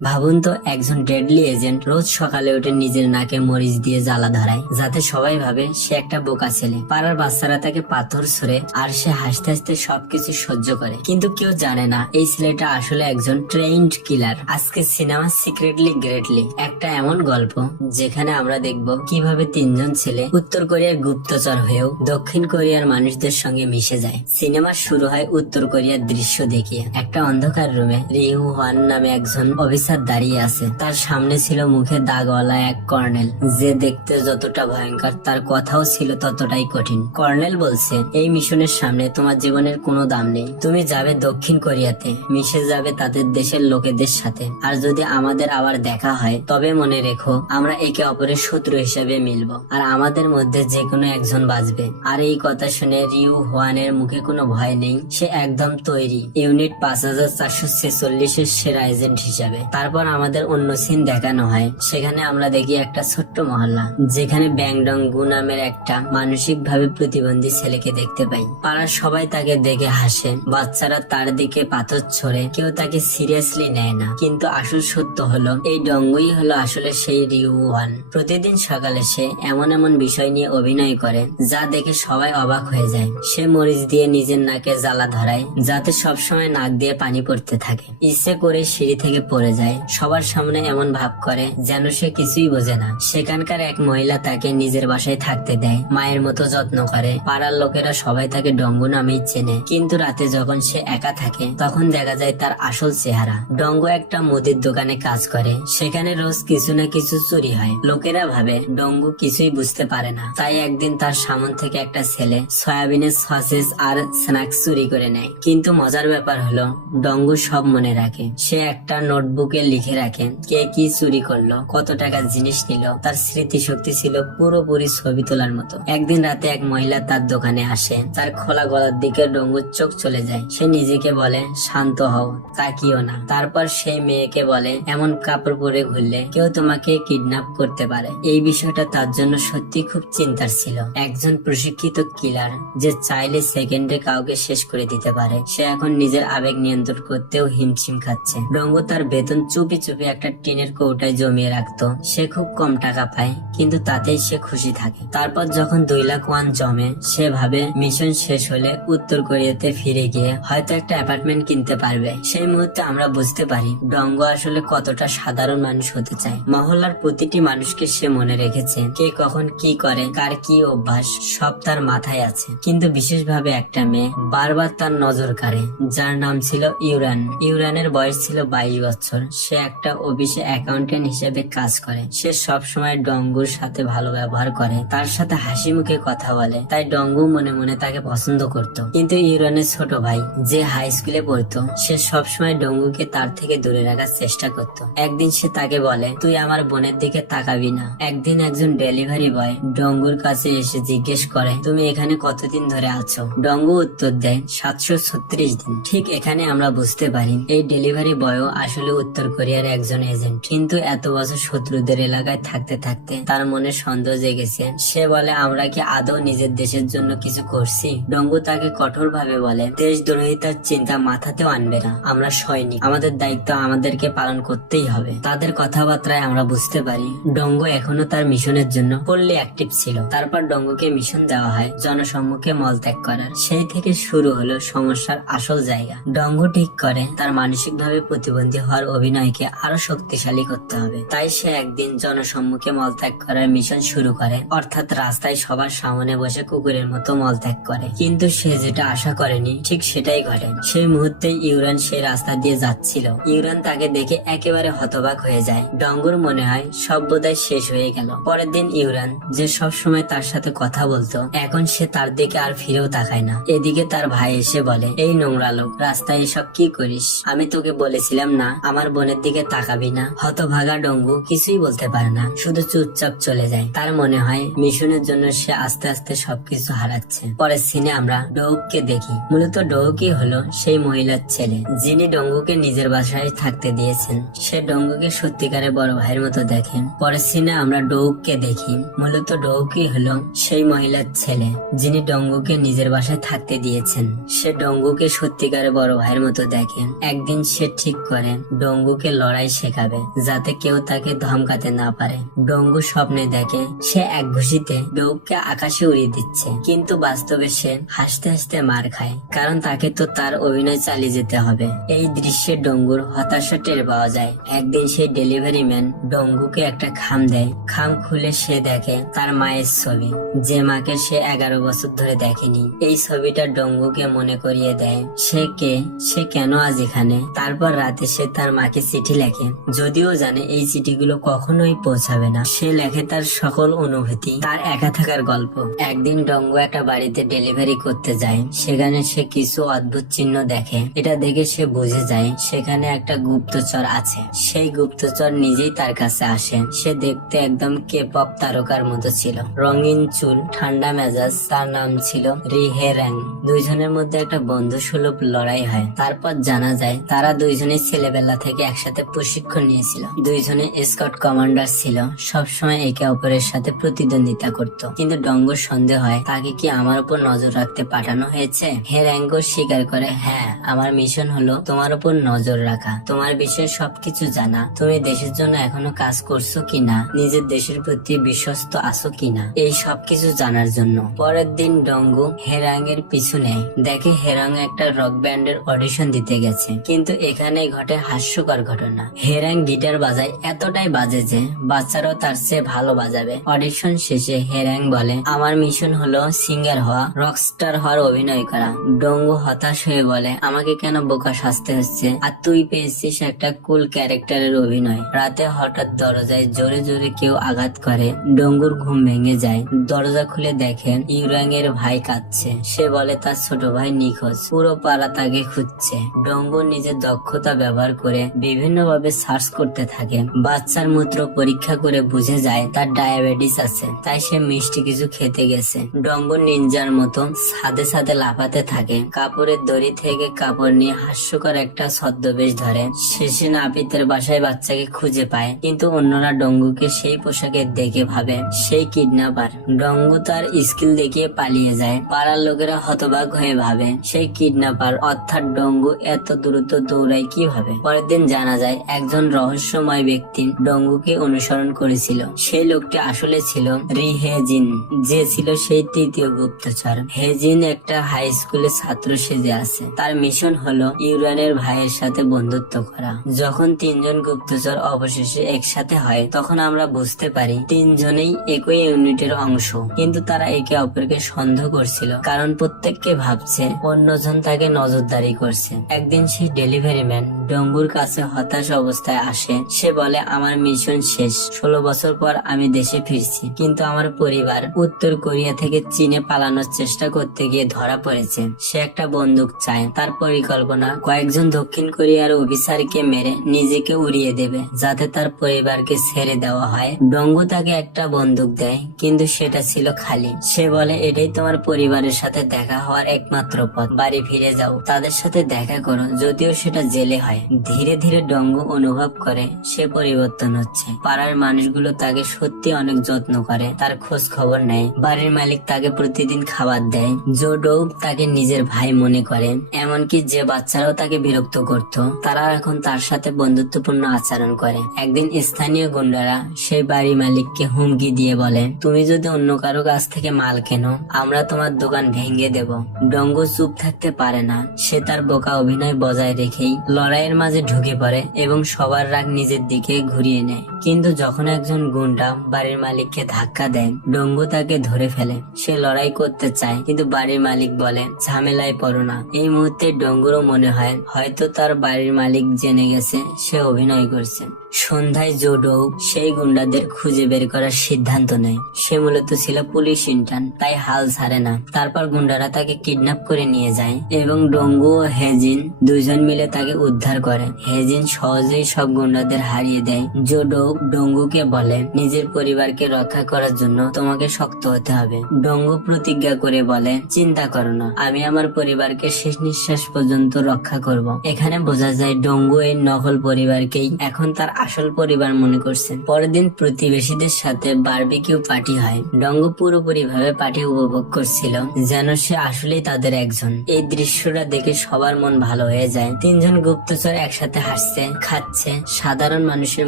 ভাবুন তো, একজন ডেডলি এজেন্ট রোজ সকালে উঠে নিজের নাকে মরিচ দিয়ে জ্বালা ধরায় যাতে সবাই ভাবে সে একটা বোকা ছেলে। পাড়ার বাচ্চারা তাকে পাথর ছুড়ে আর সে হাসতে হাসতে সবকিছু সহ্য করে। কিন্তু কেউ জানে না এই ছেলেটা আসলে একজন ট্রেইনড কিলার। আজকে সিনেমা সিক্রেটলি গ্রেটলি একটা এমন গল্প যেখানে আমরা দেখব কিভাবে তিনজন ছেলে উত্তর কোরিয়ার গুপ্তচর হয়েও দক্ষিণ কোরিয়ার মানুষদের সঙ্গে মিশে যায়। সিনেমা শুরু হয় উত্তর কোরিয়ার দৃশ্য দেখিয়ে। একটা অন্ধকার রুমে রিহু ওয়ান নামে একজন অফিসার দাঁড়িয়ে আছে। তার সামনে ছিল মুখে দাগওয়ালা এক কর্নেল, যে দেখতে যতটা ভয়ঙ্কর তার কথাও ছিল ততটাই কঠিন। কর্নেল বলছে, এই মিশনের সামনে তোমার জীবনের কোনো দাম নেই। তুমি যাবে দক্ষিণ কোরিয়াতে, মিশে যাবে তাদের দেশের লোকেদের সাথে। আর যদি আমাদের আবার দেখা হয় তবে মনে রেখো আমরা একে অপরের শত্রু হিসেবে মিলবো আর আমাদের মধ্যে যে কোনো একজন বাঁচবে। আর এই কথা শুনে রিউ হোয়ানের মুখে কোনো ভয় নেই। সে একদম তৈরি ইউনিট 5446 এর সেরা এজেন্ট হিসাবে। তারপর আমাদের অন্য সিন দেখানো হয়। সেখানে আমরা দেখি একটা ছোট্ট মহল্লা যেখানে ব্যাংডং গু নামের একটা মানসিক ভাবে প্রতিবন্ধী ছেলেকে দেখতে পাই। পাড়ার সবাই তাকে দেখে হাসে, বাচ্চারা তার দিকে পাথর ছোড়ে, কেউ তাকে সিরিয়াসলি নেয় না। কিন্তু আসল সত্য হলো এই ডঙ্গুই হলো আসলে সেই রিউ ওয়ান। প্রতিদিন সকালে সে এমন এমন বিষয় নিয়ে অভিনয় করে যা দেখে সবাই অবাক হয়ে যায়। সে মরিচ দিয়ে নিজের নাকে জ্বালা ধরায় যাতে সবসময় নাক দিয়ে পানি পড়তে থাকে। ইচ্ছে করে সিঁড়ি থেকে পড়ে যায়, সবার সামনে এমন ভাব করে যেন সে কিছুই বোঝে না। সেখানকার এক মহিলা তাকে নিজের বাসায় থাকতে দেয়, মায়ের মতো যত্ন করে। পাড়ার লোকেরা সবাই তাকে ডঙ্গু নামেই চেনে। কিন্তু রাতে যখন সে একা থাকে তখন দেখা যায় তার আসল চেহারা। ডঙ্গু একটা মুদির দোকানে কাজ করে, সেখানে রোজ কিছু না কিছু চুরি হয়। লোকেরা ভাবে ডঙ্গু কিছুই বুঝতে পারে না, তাই একদিন তার সামন থেকে একটা ছেলে সয়াবিনের সসেস আর স্ন্যাক্স চুরি করে নেয়। কিন্তু মজার ব্যাপার হলো ডঙ্গু সব মনে রাখে। সে একটা নোটবুকে লিখে রাখে কে কি চুরি করলো, কত টাকা জিনিস নিল। তার স্মৃতিশক্তি ছিল পুরোপুরি ছবি তোলার মতো। একদিন রাতে এক মহিলা তার দোকানে আসে, তার খোলা গলার দিকে ডঙ্গুর চোখ চলে যায়। সে নিজেকে বলে, শান্ত হও, তাকিও না। তারপর সেই মেয়েকে বলে, এমন কাপড় পরে ঘুরলে কেউ তোমাকে কিডন্যাপ করতে পারে। এই বিষয়টা তার জন্য সত্যি খুব চিন্তার ছিল। একজন প্রশিক্ষিত কিলার যে চাইলে সেকেন্ডে কাউকে শেষ করে দিতে পারে, সে এখন নিজের আবেগ নিয়ন্ত্রণ করতেও হিমশিম খাচ্ছে। ডঙ্গু তার বেতন চুপি চুপি একটা টিনের কৌটায় জমিয়ে রাখতো। সে খুব কম টাকা পায় কিন্তু তাতেই সে খুশি থাকে। তারপর যখন 2 লাখ ওয়ান জমে, সে ভাবে মিশন শেষ হলে উত্তর কোরিয়াতে ফিরে গিয়ে হয়তো একটা অ্যাপার্টমেন্ট কিনতে পারবে। সেই মুহূর্তে আমরা বুঝতে পারি ডঙ্গু আসলে কতটা সাধারণ মানুষ হতে চায়। মহল্লার প্রতিটি মানুষকে সে মনে রেখেছে, কে কখন কি করে, কার কি অভ্যাস, সব তার মাথায় আছে। কিন্তু বিশেষভাবে একটা মেয়ে বারবার তার নজর কাড়ে, যার নাম ছিল ইউরান। ইউরানের বয়স ছিল 22 বছর। সে একটা অফিসে অ্যাকাউন্টেন্ট হিসেবে কাজ করে। সে সব সময় ডঙ্গুর সাথে ভালো ব্যবহার করে, তার সাথে হাসি মুখে কথা বলে। তাই ডঙ্গু মনে মনে তাকে পছন্দ করত। কিন্তু ইউরানের ছোট ভাই, যে হাই স্কুলে পড়তো, সে সব সময় ডঙ্গুকে তার থেকে দূরে রাখার চেষ্টা করত। একদিন সে তাকে বলে, তুই আমার বোনের দিকে তাকাবি না। একদিন একজন ডেলিভারি বয় ডঙ্গুর কাছে এসে জিজ্ঞেস করে, তুমি এখানে কতদিন ধরে আছো? ডঙ্গু উত্তর দেয়, 736 দিন। ঠিক এখানে আমরা বুঝতে পারি এই ডেলিভারি বয়ও আসলে উত্তর কোরিয়ার একজন এজেন্ট। কিন্তু এত বছর শত্রুদের এলাকায় থাকতে থাকতে তার মনে সন্দেহ জেগেছে। সে বলে, আমরা কি আদৌ নিজের দেশের জন্য কিছু করছি? ডঙ্গু তাকে কঠোর ভাবে বলে, দেশদ্রোহিতার চিন্তা মাথাতেও আনবে না। আমরা সৈনিক, আমাদের দায়িত্ব আমাদেরকে পালন করতেই হবে। তাদের কথাবার্তায় আমরা বুঝতে পারি ডঙ্গু এখনো তার মিশনের জন্য ফুললি অ্যাক্টিভ ছিল। তারপর ডঙ্গুকে মিশন দেওয়া হয় জনসম্মুখে মলত্যাগ করার। সেই থেকে শুরু হলো সমস্যার আসল জায়গা। ডঙ্গু ঠিক করে তার মানসিকভাবে প্রতিবন্ধী হওয়ার অভিনয়কে আরো শক্তিশালী করতে হবে। তাই সে একদিন জনসম্মুখে মলত্যাগ করার মিশন শুরু করে, অর্থাৎ রাস্তায় সবার সামনে বসে কুকুরের মতো মলত্যাগ করে। কিন্তু সে যেটা আশা করেনি ঠিক সেটাই ঘটে। সেই মুহূর্তে ইউরান সেই রাস্তা দিয়ে যাচ্ছিল। ইউরান তাকে দেখে একেবারে হতবাক হয়ে যায়। ডঙ্গুর মনে হয় সব বোধহয় শেষ হয়ে গেল। পরের দিন ইউরান, যে সব সময় তার সাথে কথা বলতো, এখন সে তার দিকে আর ফিরেও তাকায় না। এদিকে তার ভাই এসে বলে, এই নোংরা লোক, রাস্তায় এসব কি করিস? আমি তোকে বলেছিলাম না আমার বোনের দিকে তাকাবি না? হতভাগা ডঙ্গু কিছুই বলতে পারে না, শুধু চুপচাপ চলে যায়। তার মনে হয় মিশনের জন্য সে আস্তে আস্তে সবকিছু হারাচ্ছে। পরের সিনে আমরা ডৌককে দেখি। মূলত ডৌকই হলো সেই মহিলার ছেলে যিনি ডঙ্গুকে নিজের বাসায় থাকতে দিয়েছেন। সে ডঙ্গুকে সত্যিকারের বড় ভাইয়ের মতো দেখেন। পরের সিনে আমরা ডৌককে দেখি। মূলত ডৌকই হলো সেই মহিলার ছেলে যিনি ডঙ্গুকে নিজের বাসায় থাকতে দিয়েছেন। সে ডঙ্গুকে সত্যিকারের বড় ভাইয়ের মতো দেখেন। একদিন সে ঠিক করেন ডঙ্গু ডঙ্গুকে লড়াই শেখাবে যাতে কেউ তাকে ধমকাতে না পারে। ডঙ্গু স্বপ্নে দেখে সে এক ঘুষিতে ডৌগকে আকাশে উড়িয়ে দিচ্ছে, কিন্তু বাস্তবে সে হাসতে হাসতে মার খায়, কারণ তাকে তো তার অভিনয় চালিয়ে যেতে হবে। এই দৃশ্যে ডঙ্গুর হতাশা টের পাওয়া যায়। একদিন সেই ডেলিভারি ম্যান ডঙ্গুকে একটা খাম দেয়। খাম খুলে সে দেখে তার মায়ের ছবি, যে মাকে সে 11 বছর ধরে দেখেনি। এই ছবিটা ডঙ্গুকে মনে করিয়ে দেয় সে কে, সে কেন আজ এখানে। তারপর রাতে সে তার মাকে চিঠি লেখে, যদিও জানে এই চিঠিগুলো কখনোই পৌঁছাবে না। সে লেখে তার সকল অনুভূতি, তার একা থাকার গল্প। একদিন ডঙ্গু একটা বাড়িতে ডেলিভারি করতে যায়। সেখানে সে কিছু অদ্ভুত চিহ্ন দেখে। এটা দেখে সে বুঝে যায় সেখানে একটা গুপ্তচর আছে। সেই গুপ্তচর নিজেই তার কাছে আসে। সে দেখতে একদম কে-পপ তারকার মতো ছিল, রঙিন চুল, ঠান্ডা মেজাজ। তার নাম ছিল রি হে র্যাং। দুইজনের মধ্যে একটা বন্ধুসুলভ লড়াই হয়। তারপর জানা যায় তারা দুইজনেই ছেলেবেলা থেকে একসাথে প্রশিক্ষণ নিয়েছিল। দুইজনে স্কাউট কমান্ডার ছিল, সবসময় একে অপরের সাথে প্রতিদ্বন্দ্বিতা করত। কিন্তু ডঙ্গুর সন্দেহ হয় তাকে কি আমার উপর নজর রাখতে পাঠানো হয়েছে। হে র্যাঙ্গো স্বীকার করে, হ্যাঁ, আমার মিশন হলো তোমার উপর নজর রাখা, তোমার বিষয়ে সবকিছু জানা। তুমি দেশের জন্য এখনো কাজ করছো কিনা, নিজের দেশের প্রতি বিশ্বস্ত আছো কিনা, এই সবকিছু জানার জন্য। পরের দিন ডঙ্গু হেরাং এর পিছু নেয়। দেখে হেরাং একটা রক ব্যান্ডের অডিশন দিতে গেছে, কিন্তু এখানে ঘটে হাস্যকর ঘটনা। হেরাং গিটার বাজায় এতটাই বাজে যে বাচ্চারাও তার চেয়ে ভালো বাজাবে। অডিশন শেষে হেরাং বলে, আমার মিশন হলো সিঙ্গার হওয়া, রকস্টার হওয়ার অভিনয় করা। ডঙ্গু হতাশ হয়ে বলে, আমাকে কেন বোকা সাজতে হচ্ছে, আর তুই পেয়েছিস একটা কুল ক্যারেক্টারের অভিনয়। রাতে হঠাৎ দরজায় জোরে জোরে কেউ আঘাত করে। ডঙ্গুর ঘুম ভেঙে যায়। দরজা খুলে দেখেন ইউরাং এর ভাই কাঁদছে। সে বলে তার ছোট ভাই নিখোঁজ, পুরো পাড়া তাকে খুঁজছে। ডঙ্গু নিজের দক্ষতা ব্যবহার করে বিভিন্ন ভাবে সার্চ করতে থাকে। বাচ্চার মূত্র পরীক্ষা করে বুঝে যায় তার ডায়াবেটিস আছে, তাই সে মিষ্টি কিছু খেতে গেছে। ডঙ্গু নিনজার মতো ছাদে ছাদে লাফাতে থাকে। কাপড়ের দড়ি থেকে কাপড় নিয়ে হাস্যকর একটা ছদ্মবেশ ধরে। শেষে নাপিতের বাসায় বাচ্চাকে খুঁজে পায়, কিন্তু অন্যরা ডঙ্গুকে সেই পোশাকে দেখে ভাবে সেই কিডন্যাপার। ডঙ্গু তার স্কিল দেখিয়ে পালিয়ে যায়। পাড়ার লোকেরা হতবাক হয়ে ভাবে সেই কিডন্যাপার, অর্থাৎ ডঙ্গু এত দ্রুত দৌড়ায় কিভাবে। পরের দিন জানা যায় একজন রহস্যময় ব্যক্তি ডঙ্গুকে অনুসরণ করেছিল। সেই লোকটি আসলে ছিল রি হে জিন, যে ছিল সেই তৃতীয় গুপ্তচর। হেজিন একটা হাই স্কুলের ছাত্র সেজে আছে। তার মিশন হলো ইউরানের ভাইয়ের সাথে বন্ধুত্ব করা। যখন তিনজন গুপ্তচর অবশেষে একসাথে হয়, তখন আমরা বুঝতে পারি তিনজনেই একই ইউনিটের অংশ, কিন্তু তারা একে অপরকে সন্দেহ করছিল, কারণ প্রত্যেককে ভাবছে অন্যজন তাকে নজরদারি করছে। একদিন সেই ডেলিভারি ম্যান ডঙ্গুর কাছে হতাশ অবস্থায় আসে। সে বলে, আমার মিশন শেষ, 16 বছর পর আমি দেশে ফিরছি, কিন্তু আমার পরিবার উত্তর কোরিয়া থেকে চীনে পালানোর চেষ্টা করতে গিয়ে ধরা পড়েছে। সে একটা বন্দুক চায়। তার পরিকল্পনা কয়েকজন দক্ষিণ কোরিয়ার অফিসারকে মেরে নিজেকে উড়িয়ে দেবে, যাতে তার পরিবারকে ছেড়ে দেওয়া হয়। ডঙ্গু তাকে একটা বন্দুক দেয়, কিন্তু সেটা ছিল খালি। সে বলে, এটাই তোমার পরিবারের সাথে দেখা হওয়ার একমাত্র পথ, বাড়ি ফিরে যাও, তাদের সাথে দেখা করো, যদিও সেটা জেলে হয়। ধীরে ধীরে ডঙ্গু অনুভব করে সে পরিবর্তন হচ্ছে। পাড়ার মানুষগুলো তাকে সত্যি অনেক যত্ন করে, তার খোঁজ খবর নেয়। বাড়ির মালিক তাকে প্রতিদিন খাবার দেয়। জো ডোগ তাকে নিজের ভাই মনে করে, এমনকি যে বাচ্চারাও তাকে বিরক্ত করত, তারা এখন তার সাথে বন্ধুত্বপূর্ণ আচরণ করে। একদিন স্থানীয় গুন্ডারা সেই বাড়ি মালিককে হুমকি দিয়ে বলে, তুমি যদি অন্য কারো কাছ থেকে মাল কেনো, আমরা তোমার দোকান ভেঙে দেব। ডঙ্গু চুপ থাকতে পারে না। সে তার বোকা অভিনয় বজায় রেখেই লড়াইয়ের মাঝে ঢুকে পড়ে এবং সবার রাগ নিজের দিকে ঘুরিয়ে নেয়। কিন্তু যখন একজন গুন্ডা বাড়ির মালিককে ধাক্কা দেয়, ডঙ্গু তাকে ধরে ফেলে। সে লড়াই করতে চায়, কিন্তু বাড়ির মালিক বলে, ঝামেলায় পড়ো না। এই মুহূর্তে ডঙ্গুরও মনে হয় হয়তো তার বাড়ির মালিক জেনে গেছে সে অভিনয় করছে। সন্ধ্যায় জো ডোগ সেই গুন্ডাদের খুঁজে বের করার সিদ্ধান্ত নেয়। সে মূলত ছিল পুলিশ ইন্টার্ন, তাই হাল ছাড়ে না। তারপর গুন্ডারা তাকে কিডন্যাপ করে নিয়ে যায় এবং ডঙ্গু ও হেজিন দুইজন মিলে তাকে উদ্ধার করে। হেজিন সহজেই সব গুন্ডাদের হারিয়ে দেয়। জো ডোগ ডঙ্গুকে বলে, নিজের পরিবারকে রক্ষা করার জন্য তোমাকে শক্ত হতে হবে। ডঙ্গু প্রতিজ্ঞা করে বলে, চিন্তা করো না, আমি আমার পরিবারকে শেষ নিঃশ্বাস পর্যন্ত রক্ষা করব। এখানে বোঝা যায় ডঙ্গু এই নকল পরিবারকেই এখন তার আসল পরিবার মনে করছে। পরের দিন প্রতিবেশীদের সাথে বারবিকিউ পার্টি হয়। ডঙ্গু পুরোপুরি ভাবে পার্টি উপভোগ করছিল, যেন সে আসলেই তাদের একজন। এই দৃশ্যটা দেখে সবার মন ভালো হয়ে যায়। তিনজন গুপ্তচর গুপ্তচর একসাথে হাসছে, খাচ্ছে, সাধারণ মানুষের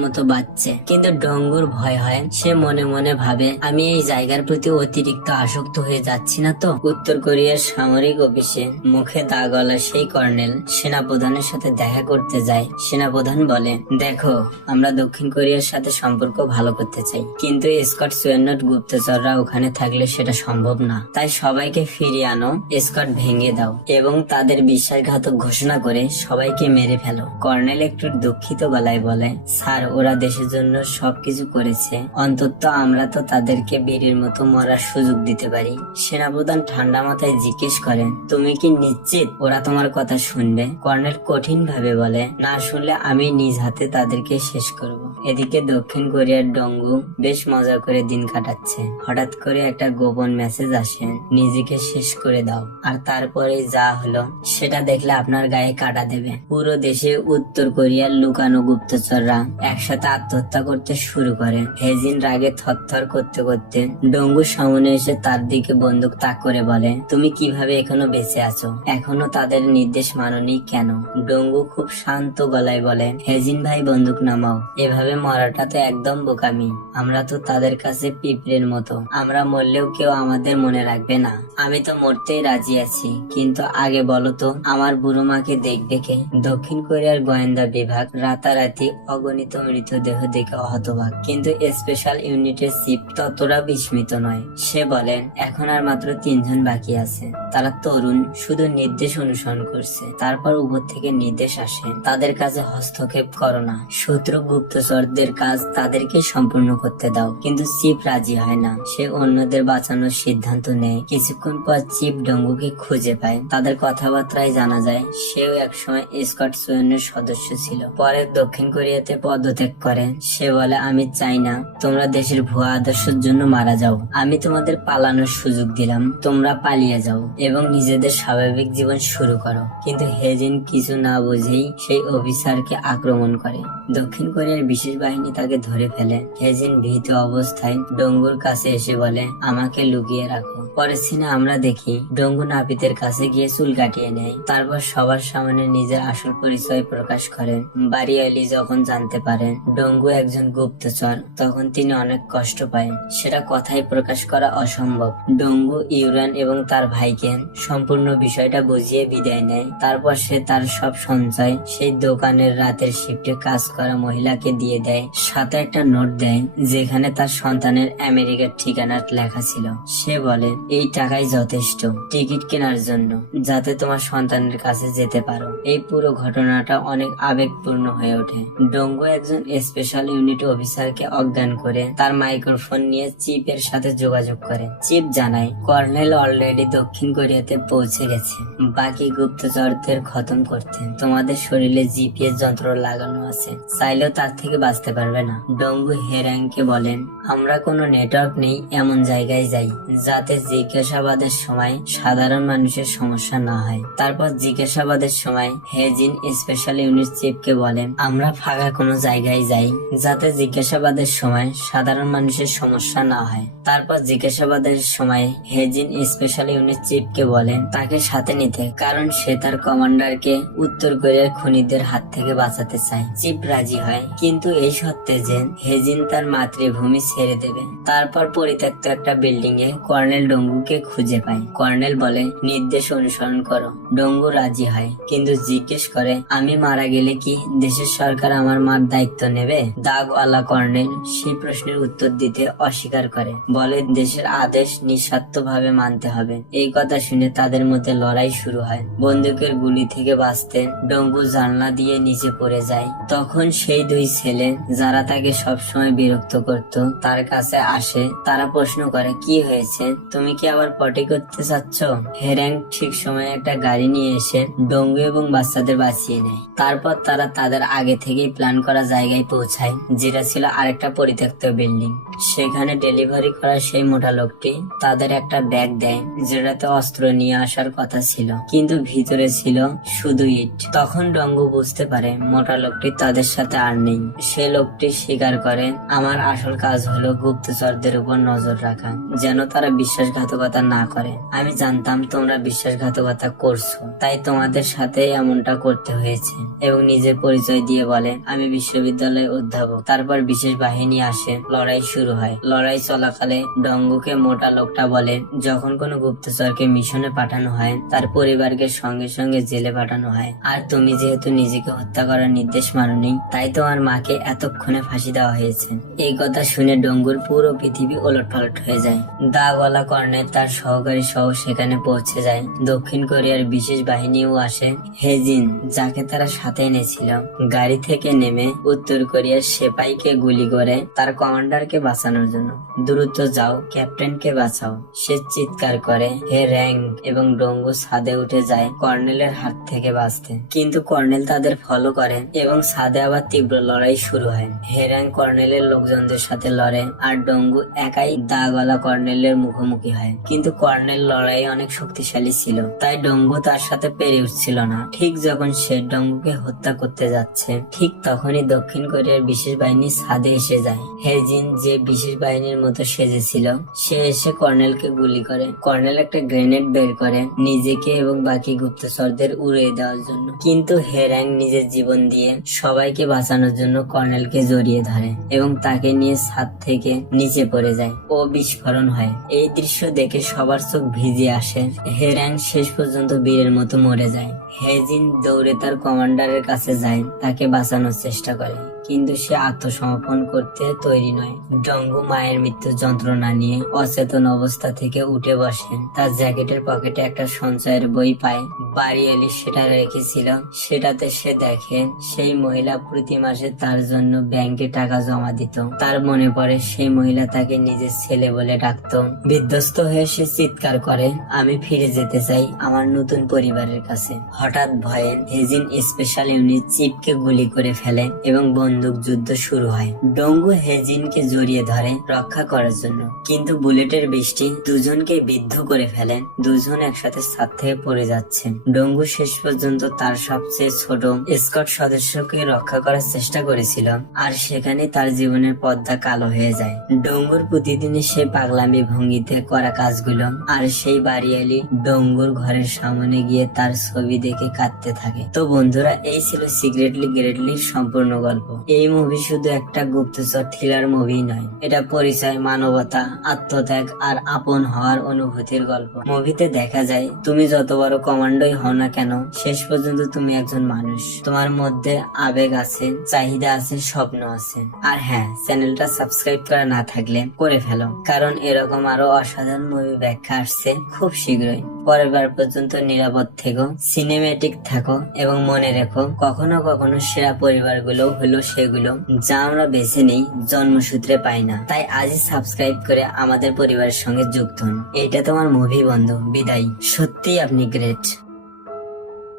মতো বাঁচছে। কিন্তু ডঙ্গুর ভয় হয়। সে মনে মনে ভাবে, আমি এই জায়গার প্রতি অতিরিক্ত আসক্ত হয়ে যাচ্ছি না তো? উত্তর কোরিয়ার সামরিক অফিসে মুখে দাগওয়ালা সেই কর্নেল সেনাপ্রধানের সাথে দেখা করতে যায়। সেনাপ্রধান বলে, দেখো, আমরা দক্ষিণ কোরিয়ার সাথে সম্পর্ক ভালো করতে চাই, কিন্তু স্কট সুয়েনট গুপ্তচররা ওখানে থাকলে সেটা সম্ভব না। তাই সবাইকে ফিরিয়ে আনো, স্কট ভেঙে দাও এবং তাদের বিশ্বাসঘাতক ঘোষণা করে সবাইকে মেরে ফেলো। কর্নেল একটু দুঃখিত গলায় বলে, স্যার, ওরা দেশের জন্য সবকিছু করেছে, অন্তত আমরা তো তাদেরকে বীরের মতো মরার সুযোগ দিতে পারি। সেনাপ্রধান ঠান্ডা মাথায় জিজ্ঞেস করেন, তুমি কি নিশ্চিত ওরা তোমার কথা শুনবে? কর্নেল কঠিন ভাবে বলে, না শুনলে আমি নিজ হাতে তাদেরকে শেষ করব। এদিকে দক্ষিণ কোরিয়ার ডঙ্গু বেশ মজা করে দিন কাটাচ্ছে। হঠাৎ করে একটা গোপন মেসেজ আসে, নিজেকে শেষ করে দাও। আর তারপরে যা হলো সেটা দেখলে আপনার গায়ে কাটা দেবে। পুরো দেশে উত্তর কোরিয়ার লুকানো গুপ্তচররা একসাথে আত্মহত্যা করতে শুরু করে। হেজিন রাগে থরথর করতে করতে ডঙ্গুর সামনে এসে তার দিকে বন্দুক তাক করে বলে, তুমি কিভাবে এখনো বেঁচে আছো? এখনো তাদের নির্দেশ মাননি কেন? ডঙ্গু খুব শান্ত গলায় বলে, হেজিন ভাই, বন্দুক নামাও। এভাবে মরাটা তো একদম বোকামি। আমরা তো তাদের কাছে পিঁপড়ের মতো, আমরা মরলেও কেউ আমাদের মনে রাখবে না। আমি তো মরতেই রাজি আছি, কিন্তু আগে বলো তো, আমার বুড়ো মাকে দেখবে কে? দক্ষিণ কোরিয়ার গোয়েন্দা বিভাগ রাতারাতি অগণিত মৃতদেহ দেখে হতবাক, কিন্তু স্পেশাল ইউনিটের চিফ ততটা বিস্মিত নয়। সে বলেন, এখন আর মাত্র 3 জন বাকি আছে। তারা তরুণ, শুধু নির্দেশ অনুসরণ করছে। তারপর উপর থেকে নির্দেশ আসে, তাদের কাছে হস্তক্ষেপ করো না, শত্রু গুপ্তচরদের কাজ তাদেরকে সম্পূর্ণ করতে দাও। কিন্তু চিফ রাজি হয় না। সে অন্যদের বাঁচানোর সিদ্ধান্ত নেয়। কিছুক্ষণ পর চিফ ডঙ্গুকে খুঁজে পায়। তাদের কথাবার্তায় জানা যায় সেও একসময় স্কট সুয়েনের সদস্য ছিল, পরে দক্ষিণ কোরিয়াতে পদত্যাগ করে। সে বলে, আমি চাই না তোমরা দেশের ভুয়া আদর্শের জন্য মারা যাও। আমি তোমাদের পালানোর সুযোগ দিলাম, তোমরা পালিয়ে যাও এবং নিজেদের স্বাভাবিক জীবন শুরু করো। কিন্তু হেজিন কিছু না বুঝেই সেই অফিসারকে আক্রমণ করে। দক্ষিণ কোরিয়ার বিশেষ বাহিনী তাকে ধরে ফেলে। হেজিন ভীত অবস্থায় ডঙ্গুর কাছে এসে বলে, আমাকে লুকিয়ে রাখো। পরের সিনে আমরা দেখি ডঙ্গু নাপিতের কাছে গিয়ে চুল কাটিয়ে নেয়। তারপর সবার সামনে নিজের আসল পরিচয় প্রকাশ করেন। বাড়িওয়ালি যখন জানতে পারেন ডঙ্গু একজন গুপ্তচর, তখন তিনি অনেক কষ্ট পায়। সেটা কথায় প্রকাশ করা অসম্ভব। ডঙ্গু ইউরান এবং তার ভাইকে সম্পূর্ণ বিষয়টা বুঝিয়ে বিদায় নেয়। তারপর সে তার সব সঞ্চয় সেই দোকানের রাতের শিফটে কাজ করা মহিলাকে দিয়ে দেয়। সাথে একটা নোট দেয় যেখানে তার সন্তানের আমেরিকার ঠিকানা লেখা ছিল। সে বলে, এই টাকাই যথেষ্ট টিকিট কেনার জন্য, যাতে তোমার সন্তানের কাছে যেতে পারো। এই পুরো ঘটনাটা অনেক আবেগপূর্ণ হয়ে ওঠে। ডঙ্গু একজন স্পেশাল ইউনিট অফিসারকে অজ্ঞান করে তার মাইক্রোফোন নিয়ে চিফের সাথে যোগাযোগ করে। চিফ জানায়, কর্নেল অলরেডি দক্ষিণ কোরিয়াতে পৌঁছে গেছে বাকি গুপ্তচরদের খতম করতে। তোমাদের শরীরে জিপিএস যন্ত্র লাগানো আছে, চাইলেও তার থেকে বাঁচতে পারবে না। ডঙ্গু হেরাংকে বলেন, আমরা কোনো নেটওয়ার্ক নেই এমন জায়গায় যাই যাতে জিজ্ঞাসাবাদের সময় সাধারণ মানুষের সমস্যা না হয়। তারপর জিজ্ঞাসাবাদের সময় হেজিন স্পেশাল ইউনিট চিফকে বলেন, আমরা ফাঁকা কোনো জায়গায় যাই যাতে জিজ্ঞাসাবাদের সময় সাধারণ মানুষের সমস্যা না হয়। তারপর জিজ্ঞাসাবাদের সময় হেজিন স্পেশাল ইউনিট চিফকে বলেন তাকে সাথে নিতে, কারণ সে তার কমান্ডারকে উত্তর কোরিয়ার খুনিদের হাত থেকে বাঁচাতে চায়। চিফ রাজি হয়, কিন্তু এই সত্ত্বে যে হেজিন তার মাতৃভূমি ছেড়ে দেবে। তারপর পরিত্যক্ত একটা বিল্ডিং এ কর্নেল ডঙ্গুকে খুঁজে পায়। কর্নেল বলে, নির্দেশ অনুসরণ করো। ডঙ্গু রাজি হয়, কিন্তু জিজ্ঞেস করে, আমি মারা গেলে কি দেশের সরকার আমার মার দায়িত্ব নেবে? দাগওয়ালা কর্নেল সেই প্রশ্নের উত্তর দিতে অস্বীকার করে, বলে দেশের আদেশ নিঃস্বার্থভাবে মানতে হবে। এই কথা শুনে তাদের মধ্যে লড়াই শুরু হয়। বন্দুকের গুলি থেকে বাঁচতে ডঙ্গু জানলা দিয়ে নিচে পড়ে যায়। তখন সেই দুই ছেলে যারা তাকে সবসময় বিরক্ত করত তার কাছে আসে। তারা প্রশ্ন করে, কি হয়েছে, তুমি কি আবার পটি করতে চাচ্ছ? হেরাং ঠিক সময় একটা গাড়ি নিয়ে এসে ডঙ্গু এবং বাচ্চাদের বাঁচিয়ে নেয়। তারপর তারা তাদের আগে থেকেই প্ল্যান করা জায়গায় পৌঁছায়, যেটা ছিল আরেকটা পরিত্যক্ত বিল্ডিং। সেখানে ডেলিভারি করা সেই মোটা লোকটি তাদের একটা ব্যাগ দেয় যেটাতে অস্ত্র নিয়ে আসার কথা ছিল, কিন্তু ভিতরে ছিল শুধু ইট। তখন ডঙ্গু বুঝতে পারে মোটা লোকটি তাদের সাথে আর নেই। সে লোকটি স্বীকার করে, আমার আসল কাজ হলো গুপ্তচরদের উপর নজর রাখা, যেন তারা বিশ্বাসঘাতকতা না করে। আমি জানতাম তোমরা বিশ্বাসঘাতকতা করছো, তাই তোমাদের সাথে এমনটা করতে হয়েছে। এবং নিজের পরিচয় দিয়ে বলে, আমি বিশ্ববিদ্যালয়ে অধ্যাপক। তারপর বিশেষ বাহিনী আসে, লড়াই শুরু হয়। লড়াই চলাকালে ডঙ্গুকে মোটা লোকটা বলে, যখন কোনো গুপ্তচরকে মিশনে পাঠানো হয় তার পরিবারকে সঙ্গে সঙ্গে জেলে পাঠানো হয়। আর তুমি যেহেতু নিজেকে হত্যা করার নির্দেশ মানোনি, তাই তোমার মাকে এতক্ষণে ফাঁসি দেওয়া হয়েছে। এই কথা শুনে ডঙ্গুর পুরো পৃথিবী ওলটপালট হয়ে যায়। দাগওয়ালা কর্নেল তার সহকারী সহ সেখানে পৌঁছে যায়। দক্ষিণ কোরিয়ার বিশেষ বাহিনীও আসে। হেজিন, যাকে তারা সাথে এনেছিল, গাড়ি থেকে নেমে উত্তর কোরিয়ার সেপাইকে গুলি করে তার কমান্ডারকে বাঁচানোর জন্য। দ্রুত যাও, ক্যাপ্টেনকে বাঁচাও, সে চিৎকার করে। হে র্যাং এবং ডঙ্গু ছাদে উঠে যায় কর্নেলের হাত থেকে বাঁচতে, কিন্তু কর্নেল তাদের ফলো করে এবং ছাদে আবার তীব্র লড়াই শুরু হয়। হে র্যাং কর্নেলের লোকজনদের সাথে লড়ে আর ডঙ্গু একাই দাগওয়ালা কর্নেলের মুখোমুখি হয়। কিন্তু কর্নেল লড়াই অনেক শক্তিশালী ছিল, তাই ডঙ্গু তার সাথে পেরে উঠছিল না। ঠিক যখন সে ডঙ্গুকে হত্যা করতে যাচ্ছে, ঠিক তখনই দক্ষিণ কোরিয়ার বিশেষ বাহিনী ছাদে এসে যায়। হেজিন, যে বিশেষ বাহিনীর মতো সেজেছিল, সে এসে কর্নেলকে গুলি করে। কর্নেল একটা গ্রেনেড বের করে নিজেকে এবং বাকি গুপ্তচরদের উড়িয়ে দেওয়ার জন্য, কিন্তু হেরাং নিজের জীবন দিয়ে সবাইকে বাঁচানোর জন্য কর্নেলকে জড়িয়ে ধরে এবং তাকে নিয়ে ছাদ থেকে নিচে পড়ে যায় ও বিস্ফোরণ হয়। এই দৃশ্য দেখে সবার চোখ ভিজে আসে। হেরাং শেষ পর্যন্ত বীরের মতো মরে যায়। হেজিন দৌড়ে তার কমান্ডারের কাছে যায়, তাকে বাঁচানোর চেষ্টা করে, কিন্তু সে আত্মসমর্পণ করতে তৈরি নয়। ডঙ্গু মায়ের মৃত্যুর যন্ত্রণা নিয়ে অচেতন অবস্থা থেকে উঠে বসে। তার জ্যাকেটের পকেটে একটা সঞ্চয়ের বই পায়। বাড়িয়ালি সেটা রেখেছিল। সেটাতে সে দেখে সেই মহিলা প্রতি মাসে তার জন্য ব্যাংকে টাকা জমা দিত। তার মনে পড়ে সেই মহিলা তাকে নিজের ছেলে বলে ডাকতো। বিধ্বস্ত হয়ে সে চিৎকার করে, আমি ফিরে যেতে চাই আমার নতুন পরিবারের কাছে। হঠাৎ ভয়ে হেজিন স্পেশাল ইউনিট চিপকে গুলি করে ফেলে এবং বন্দুক যুদ্ধ শুরু হয়। ডঙ্গু হেজিনকে জড়িয়ে ধরে রক্ষা করার জন্য, কিন্তু বুলেটের বৃষ্টি দুজনকে বিদ্ধ করে ফেলে। দুজন একসাথে ছাদ থেকে পড়ে যাচ্ছে। ডঙ্গু শেষ পর্যন্ত তার সবচেয়ে ছোট স্কট সদস্যকে রক্ষা করার চেষ্টা করেছিল, আর সেখানে তার জীবনের পর্দা কালো হয়ে যায়। ডঙ্গুর প্রতিদিনই সেই পাগলামি ভঙ্গিতে করা কাজগুলো, আর সেই বাড়িয়ালি ডঙ্গুর ঘরের সামনে গিয়ে তার ছবি দেখে কাঁদতে থাকে। তো বন্ধুরা, এই ছিল সিক্রেটলি গ্রেটলির সম্পূর্ণ গল্প। এই মুভি শুধু একটা গুপ্তচর থ্রিলার মুভি নয়, এটা পরিচয়, মানবতা, আত্মত্যাগ আর আপন হওয়ার অনুভূতির গল্প। মুভিতে দেখা যায় তুমি যত বড় কমান্ডোই হও না কেন, শেষ পর্যন্ত তুমি একজন মানুষ। তোমার মধ্যে আবেগ আছে, চাহিদা আছে, স্বপ্ন আছে। আর হ্যাঁ, চ্যানেলটা সাবস্ক্রাইব করা না থাকলে করে ফেলো, কারণ এরকম আরো অসাধারণ মুভি ব্যাখ্যা আসছে খুব শীঘ্রই। পরের বার পর্যন্ত নিরাপদ থেকো, সিনেম্যাটিক থাকো এবং মনে রেখো, কখনো কখনো সেরা পরিবারগুলো হলো সেগুলো যা আমরা বেছে নেই, জন্মসূত্রে পাই না। তাই আজই সাবস্ক্রাইব করে আমাদের পরিবারের সঙ্গে যুক্ত হন। এটা তোমার মুভি বন্ধু। বিদায়। সত্যিই আপনি গ্রেট।